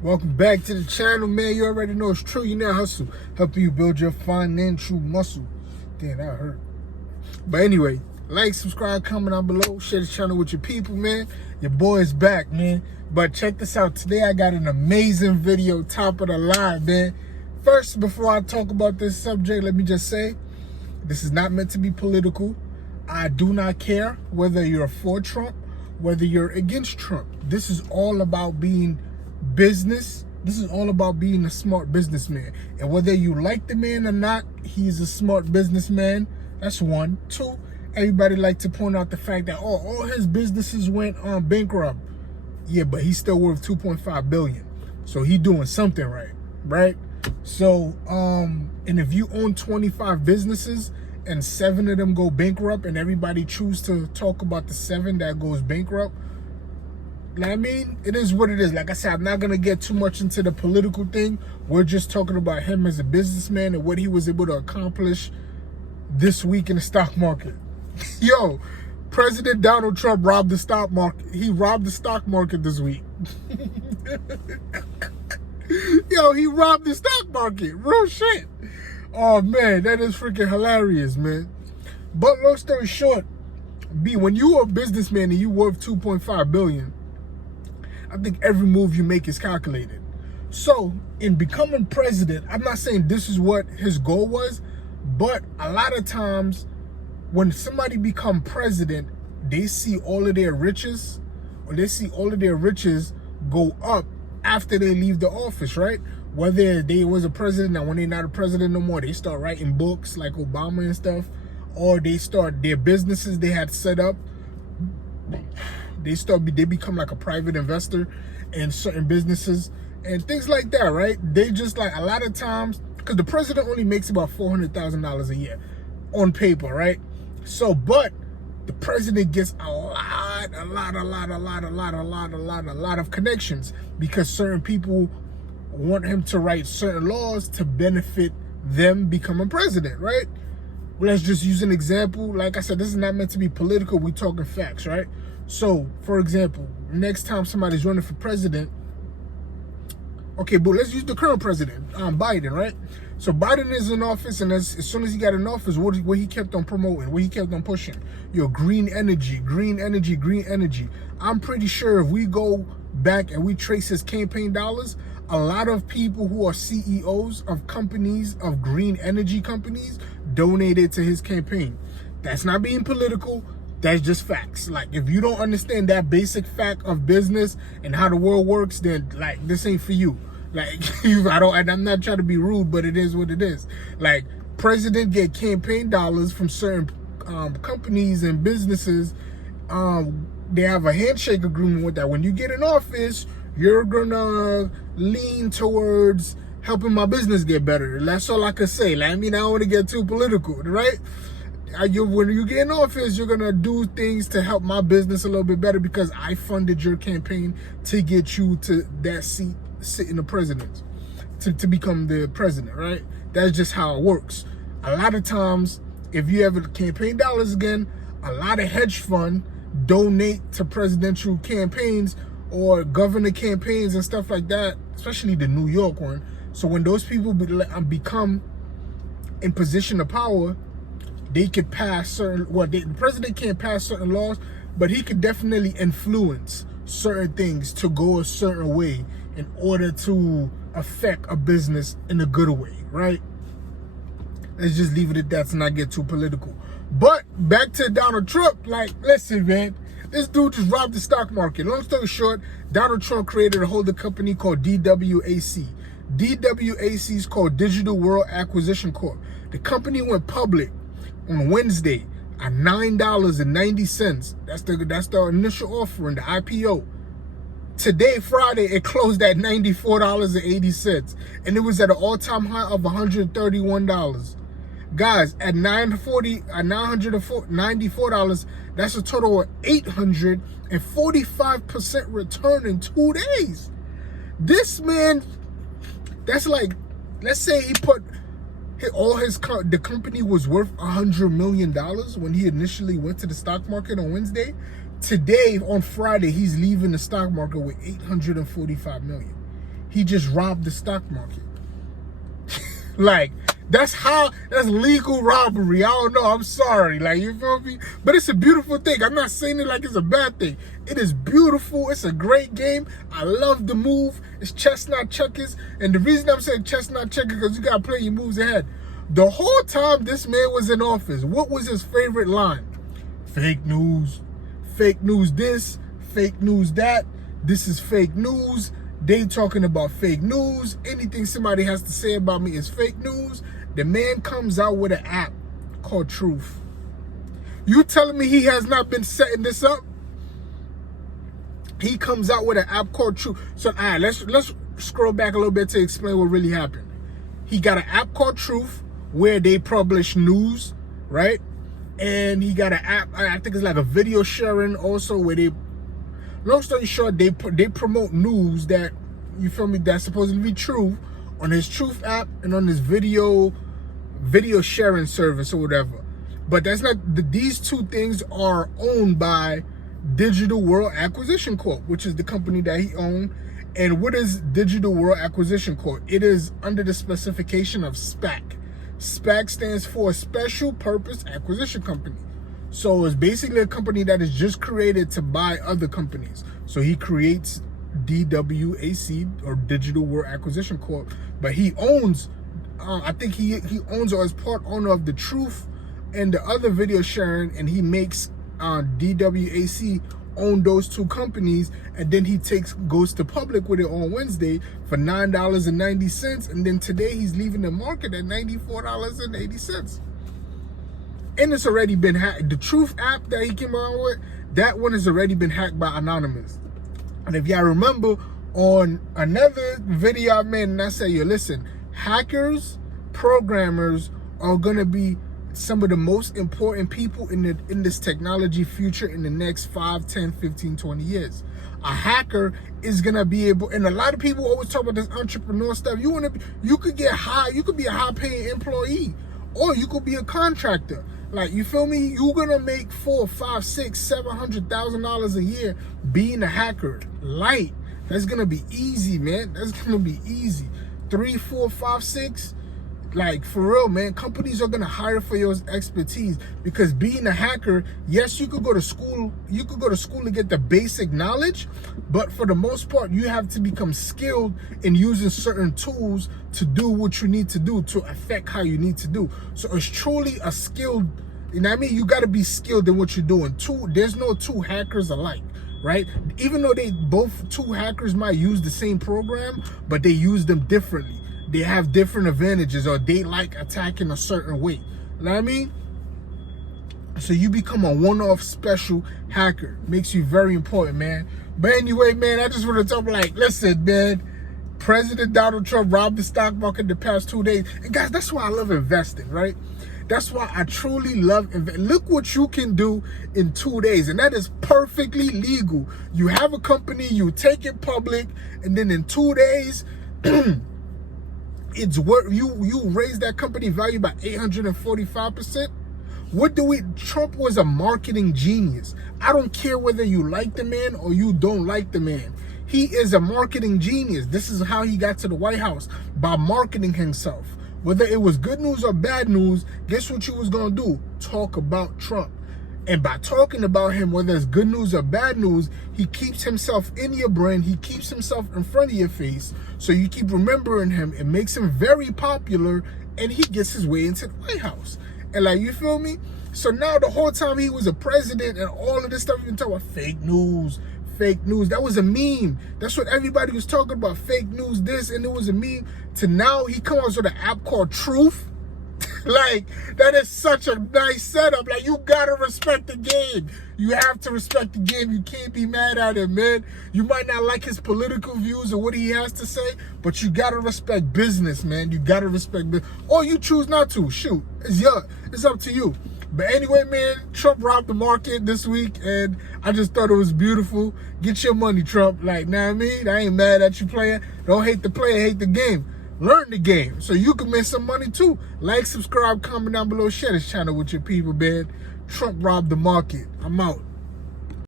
Welcome back to the channel, man. You already know it's true. You now hustle, helping you build your financial muscle. Damn, that hurt. But anyway, like, subscribe, comment down below, share the channel with your people, man. Your boy is back, man. But check this out. Today I got an amazing video, top of the line, man. First, before I talk about this subject, let me just say, this is not meant to be political. I do not care whether you're for Trump, whether you're against Trump. This is all about being business. This is all about being a smart businessman. And whether you like the man or not, he's a smart businessman. That's one. Two, everybody like to point out the fact that all his businesses went bankrupt. Yeah, but he's still worth 2.5 billion. So he doing something right? So and if you own 25 businesses and 7 of them go bankrupt and everybody choose to talk about the 7 that goes bankrupt, I mean, it is what it is. Like I said, I'm not going to get too much into the political thing. We're just talking about him as a businessman and what he was able to accomplish this week in the stock market. Yo, President Donald Trump robbed the stock market. He robbed the stock market this week. Yo, he robbed the stock market. Real shit. Oh, man, that is freaking hilarious, man. But long story short, when you are a businessman and you worth 2.5 billion, I think every move you make is calculated. So in becoming president, I'm not saying this is what his goal was, but a lot of times when somebody become president, they see all of their riches, or they see all of their riches go up after they leave the office, right? Whether they was a president, and when they're not a president no more, they start writing books like Obama and stuff, or they start their businesses they had set up. They become like a private investor in certain businesses and things like that, right? They just like a lot of times, because the president only makes about $400,000 a year on paper, right? So, but the president gets a lot of connections because certain people want him to write certain laws to benefit them becoming president, right? Let's just use an example. Like I said, this is not meant to be political. We're talking facts, right? So, for example, next time somebody's running for president, okay, but let's use the current president, Biden, right? So Biden is in office, and as soon as he got in office, what he kept on promoting, what he kept on pushing, green energy, green energy, green energy. I'm pretty sure if we go back and we trace his campaign dollars, a lot of people who are CEOs of companies, of green energy companies, donated to his campaign. That's not being political. That's just facts. Like, if you don't understand that basic fact of business and how the world works, then like this ain't for you. Like, I'm not trying to be rude, but it is what it is. Like, president get campaign dollars from certain companies and businesses. They have a handshake agreement with that. When you get in office, you're gonna lean towards helping my business get better. That's all I could say. Like, I mean, I don't want to get too political, right? When you get in office, you're gonna do things to help my business a little bit better because I funded your campaign to get you to that seat, sit in the president, to become the president, right? That's just how it works. A lot of times, if you have campaign dollars again, a lot of hedge fund donate to presidential campaigns or governor campaigns and stuff like that, especially the New York one. So when those people become in position of power, they could pass certain, the president can't pass certain laws, but he could definitely influence certain things to go a certain way in order to affect a business in a good way, right? Let's just leave it at that to not get too political. But back to Donald Trump, like, listen, man, this dude just robbed the stock market. Long story short, Donald Trump created a holding company called DWAC. DWAC is called Digital World Acquisition Corp. The company went public on Wednesday at $9.90. That's the initial offering, the IPO. Today, Friday, it closed at $94.80, and it was at an all-time high of $131. Guys, at $994, that's a total of 845% return in 2 days. This man, that's like, let's say he put the company was worth $100 million when he initially went to the stock market on Wednesday. Today, on Friday, he's leaving the stock market with $845 million. He just robbed the stock market. Like, that's legal robbery. I don't know. I'm sorry. Like, you feel me? But it's a beautiful thing. I'm not saying it like it's a bad thing. It is beautiful. It's a great game. I love the move. It's chestnut checkers. And the reason I'm saying chestnut checkers because you got to play your moves ahead. The whole time this man was in office, what was his favorite line? Fake news. Fake news this. Fake news that. This is fake news. They talking about fake news. Anything somebody has to say about me is fake news. The man comes out with an app called Truth. You telling me he has not been setting this up? He comes out with an app called Truth. So, all right, let's scroll back a little bit to explain what really happened. He got an app called Truth where they publish news, right? And he got an app, I think it's like a video sharing also where they, long story short, they promote news that, you feel me, that's supposed to be true on his Truth app and on his video sharing service or whatever. But that's not, these two things are owned by Digital World Acquisition Corp, which is the company that he owned. And what is Digital World Acquisition Corp? It is under the specification of SPAC. SPAC stands for Special Purpose Acquisition Company. So it's basically a company that is just created to buy other companies. So he creates DWAC or Digital World Acquisition Corp. But he owns, I think he owns or is part owner of the Truth and the other video sharing, and he makes DWAC own those two companies, and then he goes to public with it on Wednesday for $9.90, and then today he's leaving the market at $94.80. And it's already been hacked. The Truth app that he came out with, that one has already been hacked by Anonymous. And if y'all remember on another video I made, and I said, yo, listen, hackers, programmers are gonna be some of the most important people in this technology future in the next 5, 10, 15, 20 years. A hacker is gonna be able, and a lot of people always talk about this entrepreneur stuff. You could get high, you could be a high-paying employee, or you could be a contractor. Like, you feel me? You're gonna make $400,000, $500,000, $600,000, $700,000 a year being a hacker. Light. That's gonna be easy, man. That's gonna be easy. 3, 4, 5, 6. Like, for real, man, companies are gonna hire for your expertise, because being a hacker, yes, you could go to school to get the basic knowledge, but for the most part, you have to become skilled in using certain tools to do what you need to do to affect how you need to do. So it's truly a skilled, you know what I mean? You gotta be skilled in what you're doing. There's no two hackers alike, right? Even though two hackers might use the same program, but they use them differently. They have different advantages, or they like attacking a certain way. You know what I mean? So you become a one-off special hacker. Makes you very important, man. But anyway, man, I just want to talk like, listen, man, President Donald Trump robbed the stock market the past 2 days. And guys, that's why I love investing, right? That's why I truly love investing. Look what you can do in 2 days, and that is perfectly legal. You have a company, you take it public, and then in 2 days, it's worth, you raise that company value by 845%. Trump was a marketing genius. I don't care whether you like the man or you don't like the man. He is a marketing genius. This is how he got to the White House, by marketing himself. Whether it was good news or bad news, guess what you was gonna do? Talk about Trump. And by talking about him, whether it's good news or bad news, he keeps himself in your brain. He keeps himself in front of your face. So you keep remembering him. It makes him very popular, and he gets his way into the White House. And like, you feel me? So now the whole time he was a president and all of this stuff, you can talk about fake news. That was a meme. That's what everybody was talking about. Fake news, this, and it was a meme. To now he comes out with an app called Truth. Like, that is such a nice setup. Like, you gotta respect the game. You have to respect the game. You can't be mad at him, man. You might not like his political views or what he has to say, but you gotta respect business, man. You gotta respect business. Or you choose not to. Shoot, it's up to you. But anyway, man, Trump robbed the market this week, and I just thought it was beautiful. Get your money, Trump. Like, know what I mean? I ain't mad at you playing. Don't hate the player, hate the game. Learn the game so you can make some money too. Like, subscribe, comment down below, share this channel with your people, man. Trump robbed the market. I'm out.